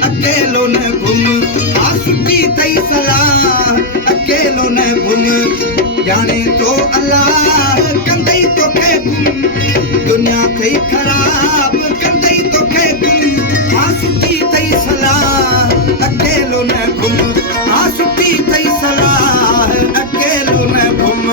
अकेलो न घुम आसुकी तई सलाह अकेलो न घुम जाने तो अल्लाह कंदई तो के घुम दुनिया थई खराब कंदई तो के घुम आसुकी तई सलाह अकेलो न घुम आसुकी तई सलाह अकेलो न घुम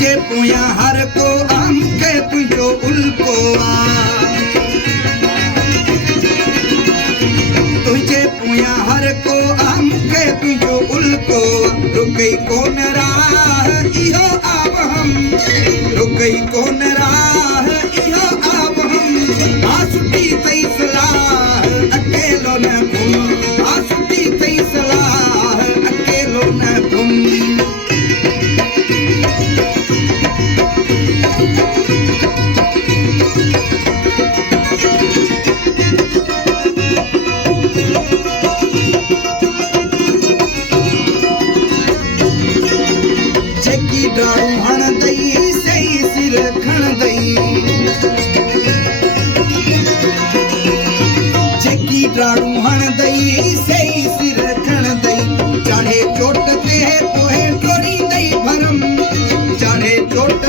तुझे पोया हर को आम के तुझो उल्को तुझे पोया हर को आम के तुझो उल्को रुकई कोन राह इहो आव हम रुकई कोन राह इहो आव हम आसुकी तई सलाह अकेलो न घुम आसुकी तई सलाह अकेलो न घुम डाड़ू हण दई सही सिर खण दई जेकी डाड़ू हण दई सही सिर खण दई चाहे चोट ते तोहे टोरी दई भरम चाहे चोट